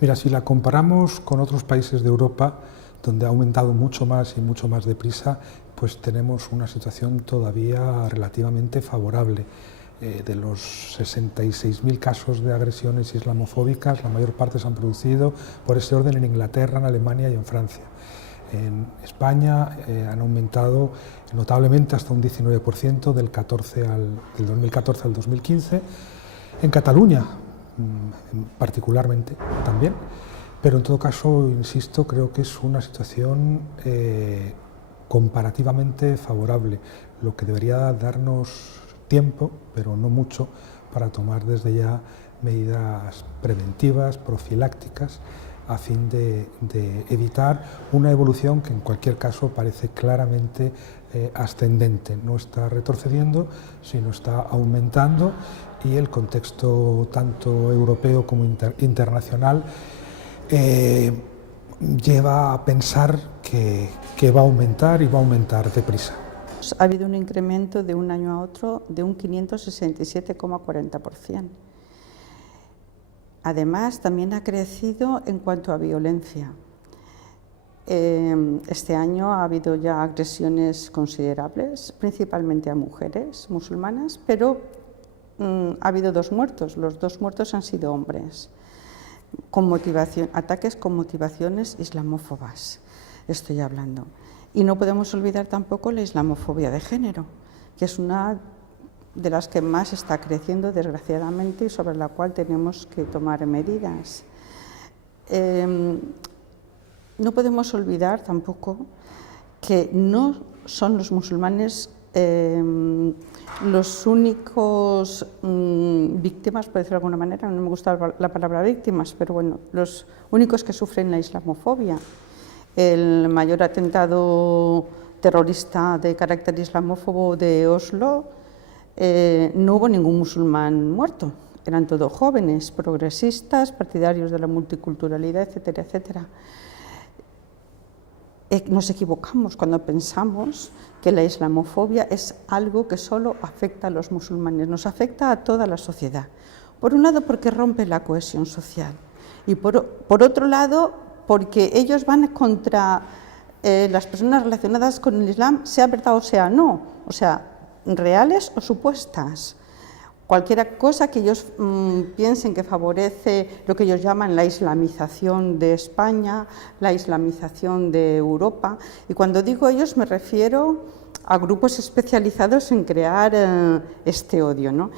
Mira, si la comparamos con otros países de Europa, donde ha aumentado mucho más y mucho más deprisa, pues tenemos una situación todavía relativamente favorable. De los 66.000 casos de agresiones islamofóbicas, la mayor parte se han producido por ese orden en Inglaterra, en Alemania y en Francia. En España han aumentado notablemente hasta un 19% del 2014 al 2015. En Cataluña, particularmente también, pero en todo caso, insisto, creo que es una situación comparativamente favorable, lo que debería darnos tiempo, pero no mucho, para tomar desde ya medidas preventivas, profilácticas, a fin de evitar una evolución que en cualquier caso parece claramente ascendente. No está retrocediendo, sino está aumentando, y el contexto tanto europeo como internacional lleva a pensar que va a aumentar y va a aumentar deprisa. Ha habido un incremento de un año a otro de un 567,40%. Además, también ha crecido en cuanto a violencia. Este año ha habido ya agresiones considerables, principalmente a mujeres musulmanas, pero ha habido 2 muertos. Los 2 muertos han sido hombres, ataques con motivaciones islamófobas, estoy hablando. Y no podemos olvidar tampoco la islamofobia de género, que es una de las que más está creciendo, desgraciadamente, y sobre la cual tenemos que tomar medidas. No podemos olvidar tampoco que no son los musulmanes los únicos víctimas, por decirlo de alguna manera, no me gusta la palabra víctimas, pero bueno, los únicos que sufren la islamofobia. El mayor atentado terrorista de carácter islamófobo de Oslo, no hubo ningún musulmán muerto, eran todos jóvenes, progresistas, partidarios de la multiculturalidad, etcétera, etcétera. Nos equivocamos cuando pensamos que la islamofobia es algo que solo afecta a los musulmanes, nos afecta a toda la sociedad. Por un lado, porque rompe la cohesión social, y por otro lado, porque ellos van contra las personas relacionadas con el Islam, sea verdad o sea no, o sea, reales o supuestas. Cualquier cosa que ellos piensen que favorece lo que ellos llaman la islamización de España, la islamización de Europa. Y cuando digo ellos me refiero a grupos especializados en crear este odio, ¿no?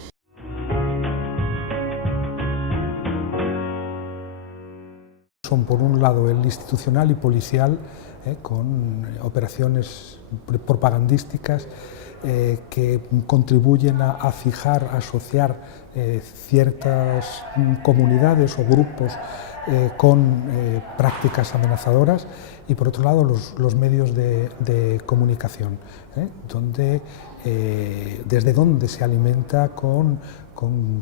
Son, por un lado, el institucional y policial, con operaciones propagandísticas que contribuyen a fijar, a asociar ciertas comunidades o grupos con prácticas amenazadoras, y por otro lado los medios de comunicación, desde donde se alimenta con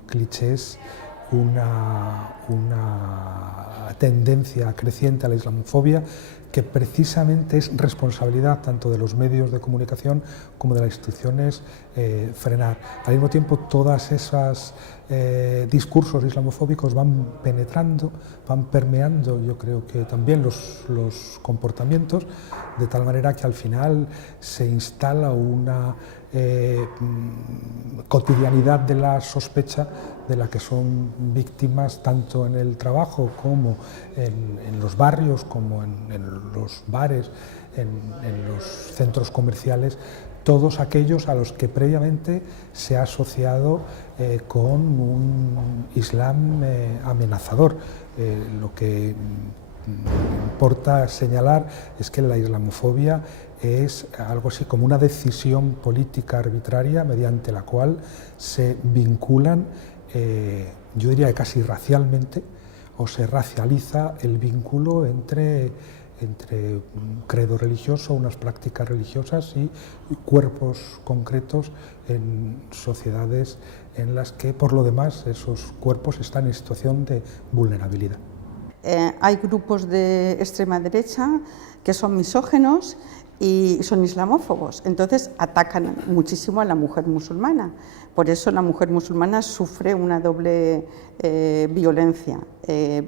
clichés una tendencia creciente a la islamofobia, que precisamente es responsabilidad tanto de los medios de comunicación como de las instituciones frenar. Al mismo tiempo, todos esos discursos islamofóbicos van penetrando, van permeando, yo creo que también los comportamientos, de tal manera que al final se instala una cotidianidad de la sospecha de la que son víctimas tanto en el trabajo como en los barrios, como en los bares, en los centros comerciales, todos aquellos a los que previamente se ha asociado con un Islam amenazador. Lo que importa señalar es que la islamofobia es algo así como una decisión política arbitraria mediante la cual se vinculan, yo diría que casi racialmente, o se racializa el vínculo entre un credo religioso, unas prácticas religiosas y cuerpos concretos en sociedades en las que, por lo demás, esos cuerpos están en situación de vulnerabilidad. Hay grupos de extrema derecha que son misóginos y son islamófobos, entonces atacan muchísimo a la mujer musulmana. Por eso la mujer musulmana sufre una doble violencia,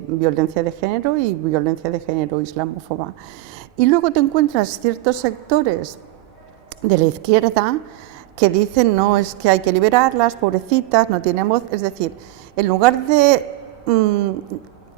violencia de género y violencia de género islamófoba. Y luego te encuentras ciertos sectores de la izquierda que dicen no, es que hay que liberarlas, pobrecitas, no tienen voz, es decir, en lugar de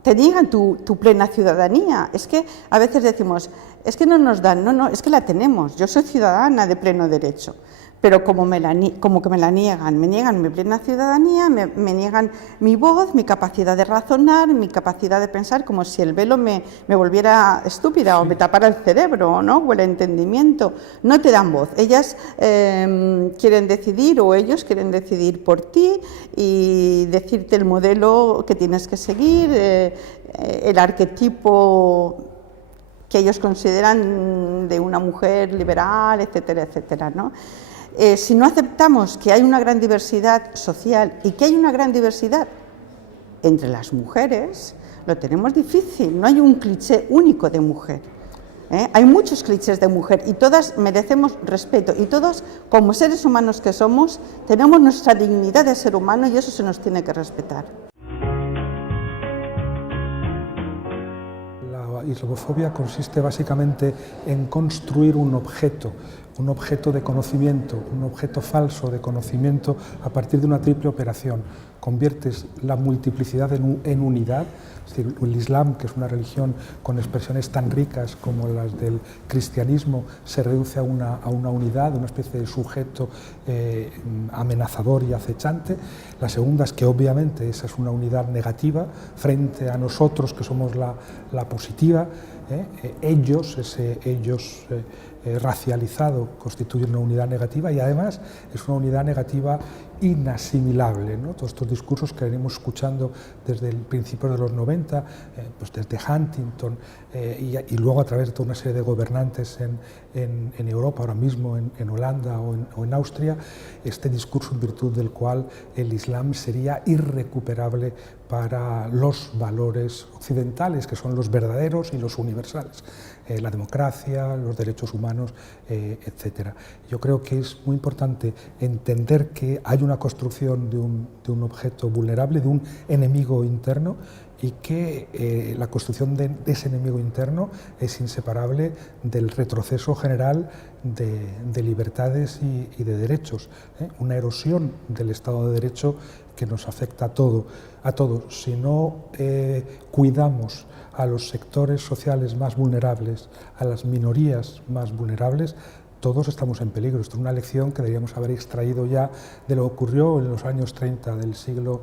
te niegan tu plena ciudadanía. Es que a veces decimos, es que no nos dan, no, es que la tenemos, yo soy ciudadana de pleno derecho, pero como que me la niegan, me niegan mi plena ciudadanía, me niegan mi voz, mi capacidad de razonar, mi capacidad de pensar, como si el velo me volviera estúpida o me tapara el cerebro, ¿no? O el entendimiento. No te dan voz, ellas quieren decidir o ellos quieren decidir por ti y decirte el modelo que tienes que seguir, el arquetipo que ellos consideran de una mujer liberal, etcétera, etcétera, ¿no? Si no aceptamos que hay una gran diversidad social y que hay una gran diversidad entre las mujeres, lo tenemos difícil, no hay un cliché único de mujer. Hay muchos clichés de mujer y todas merecemos respeto y todos, como seres humanos que somos, tenemos nuestra dignidad de ser humano y eso se nos tiene que respetar. La islamofobia consiste básicamente en construir un objeto de conocimiento, un objeto falso de conocimiento a partir de una triple operación. Conviertes la multiplicidad en unidad, es decir, el Islam, que es una religión con expresiones tan ricas como las del cristianismo, se reduce a una unidad, una especie de sujeto amenazador y acechante. La segunda es que obviamente esa es una unidad negativa frente a nosotros, que somos la positiva. Ellos racializado constituye una unidad negativa y además es una unidad negativa inasimilable, ¿no? Todos estos discursos que venimos escuchando desde el principio de los 90, pues desde Huntington y luego a través de toda una serie de gobernantes en Europa, ahora mismo en Holanda o en Austria, este discurso en virtud del cual el Islam sería irrecuperable para los valores occidentales, que son los verdaderos y los universales. La democracia, los derechos humanos, etc. Yo creo que es muy importante entender que hay una construcción de un objeto vulnerable, de un enemigo interno, y que la construcción de ese enemigo interno es inseparable del retroceso general de libertades y de derechos, una erosión del Estado de Derecho que nos afecta a todos. Si no cuidamos a los sectores sociales más vulnerables, a las minorías más vulnerables, todos estamos en peligro. Esto es una lección que deberíamos haber extraído ya de lo que ocurrió en los años 30 del siglo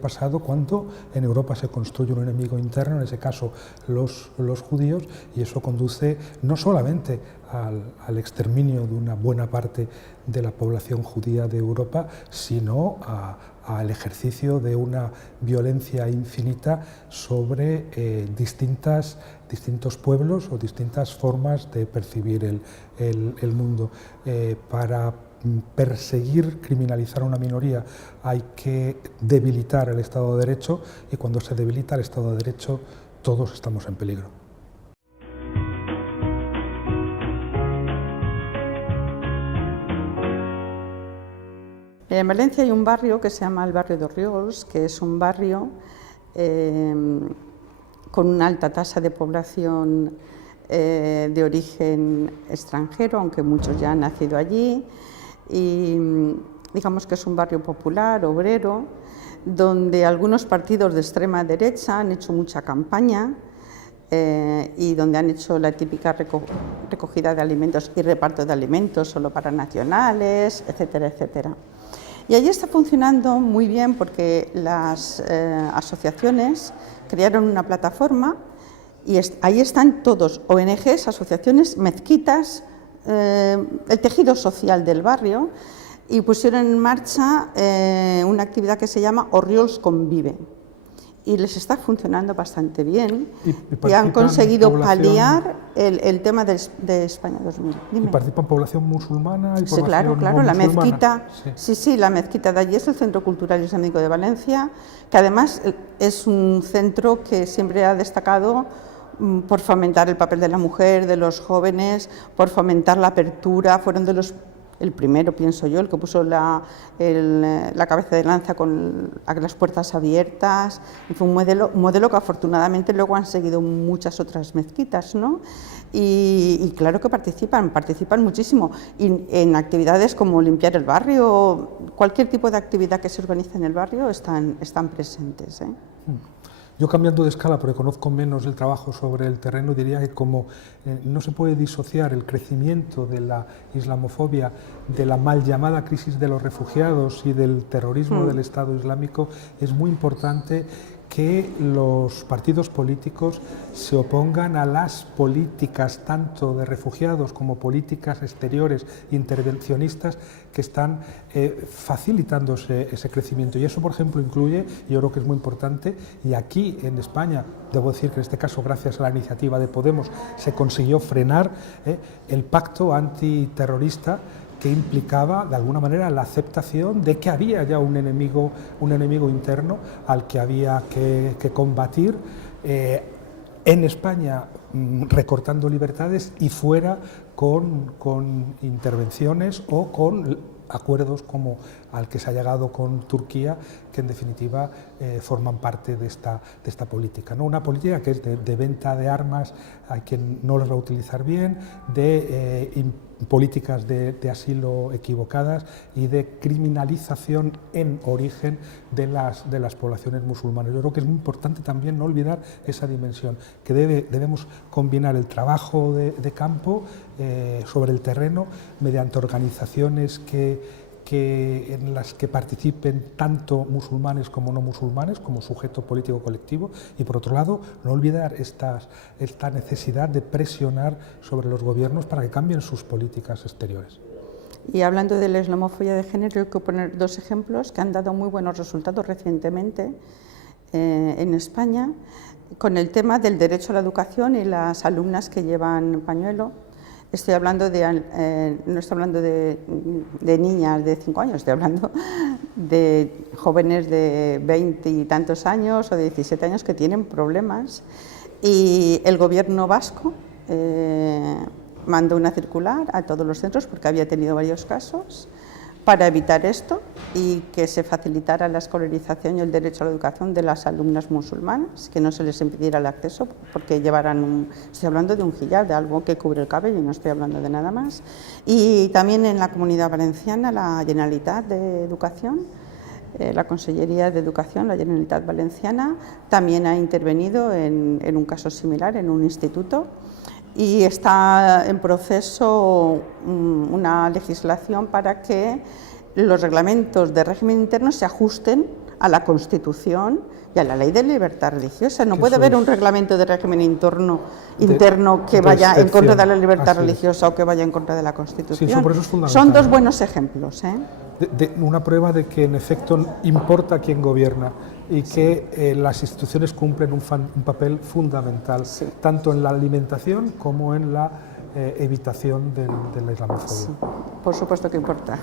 pasado, cuando en Europa se construye un enemigo interno, en ese caso los judíos, y eso conduce no solamente al exterminio de una buena parte de la población judía de Europa, sino al ejercicio de una violencia infinita sobre distintos pueblos o distintas formas de percibir el mundo. Para perseguir, criminalizar a una minoría hay que debilitar el Estado de Derecho, y cuando se debilita el Estado de Derecho todos estamos en peligro. En Valencia hay un barrio que se llama el barrio de Orriols, que es un barrio con una alta tasa de población de origen extranjero, aunque muchos ya han nacido allí, y digamos que es un barrio popular, obrero, donde algunos partidos de extrema derecha han hecho mucha campaña y donde han hecho la típica recogida de alimentos y reparto de alimentos solo para nacionales, etcétera, etcétera. Y allí está funcionando muy bien porque las asociaciones crearon una plataforma y ahí están todos, ONGs, asociaciones, mezquitas, el tejido social del barrio, y pusieron en marcha una actividad que se llama Orriols Convive. Y les está funcionando bastante bien y han conseguido paliar el tema de España 2000. Dime. ¿Y participan población musulmana? Y sí, claro, no la musulmana? mezquita, sí, la mezquita de allí es el Centro Cultural Islámico de Valencia, que además es un centro que siempre ha destacado por fomentar el papel de la mujer, de los jóvenes, por fomentar la apertura, fueron el primero, pienso yo, el que puso la cabeza de lanza con las puertas abiertas. Fue un modelo que afortunadamente luego han seguido muchas otras mezquitas, ¿no? Y claro que participan muchísimo y en actividades como limpiar el barrio, cualquier tipo de actividad que se organice en el barrio están presentes, ¿eh? Yo, cambiando de escala, porque conozco menos el trabajo sobre el terreno, diría que como no se puede disociar el crecimiento de la islamofobia de la mal llamada crisis de los refugiados y del terrorismo del Estado Islámico, es muy importante que los partidos políticos se opongan a las políticas tanto de refugiados como políticas exteriores intervencionistas que están facilitando ese crecimiento. Y eso, por ejemplo, incluye, yo creo que es muy importante, y aquí en España, debo decir que en este caso, gracias a la iniciativa de Podemos, se consiguió frenar el pacto antiterrorista que implicaba, de alguna manera, la aceptación de que había ya un enemigo interno al que había que combatir, en España recortando libertades y fuera con intervenciones o con acuerdos como al que se ha llegado con Turquía, que en definitiva forman parte de esta política, ¿no? Una política que es de venta de armas a quien no las va a utilizar bien, de políticas de asilo equivocadas y de criminalización en origen de las poblaciones musulmanas. Yo creo que es muy importante también no olvidar esa dimensión, que debemos combinar el trabajo de campo sobre el terreno mediante organizaciones en las que participen tanto musulmanes como no musulmanes, como sujeto político colectivo, y por otro lado no olvidar esta necesidad de presionar sobre los gobiernos para que cambien sus políticas exteriores. Y hablando de la islamofobia de género, hay que poner dos ejemplos que han dado muy buenos resultados recientemente en España, con el tema del derecho a la educación y las alumnas que llevan pañuelo. Estoy hablando no estoy hablando de niñas de 5 años, estoy hablando de jóvenes de 20 y tantos años o de 17 años que tienen problemas. Y el gobierno vasco mandó una circular a todos los centros, porque había tenido varios casos, para evitar esto y que se facilitara la escolarización y el derecho a la educación de las alumnas musulmanas, que no se les impidiera el acceso porque llevaran estoy hablando de un hijab, de algo que cubre el cabello, y no estoy hablando de nada más. Y también en la Comunidad Valenciana, la Generalitat de Educación, la Consellería de Educación, la Generalitat Valenciana, también ha intervenido en un caso similar en un instituto. Y está en proceso una legislación para que los reglamentos de régimen interno se ajusten a la Constitución y a la Ley de Libertad Religiosa. No puede haber un reglamento de régimen interno que vaya en contra de la libertad religiosa o que vaya en contra de la Constitución. Sí, por eso es fundamental. Son dos buenos ejemplos, ¿eh? Una prueba de que en efecto importa quién gobierna y que las instituciones cumplen un papel fundamental, tanto en la alimentación como en la evitación de la islamofobia. Sí, por supuesto que importa.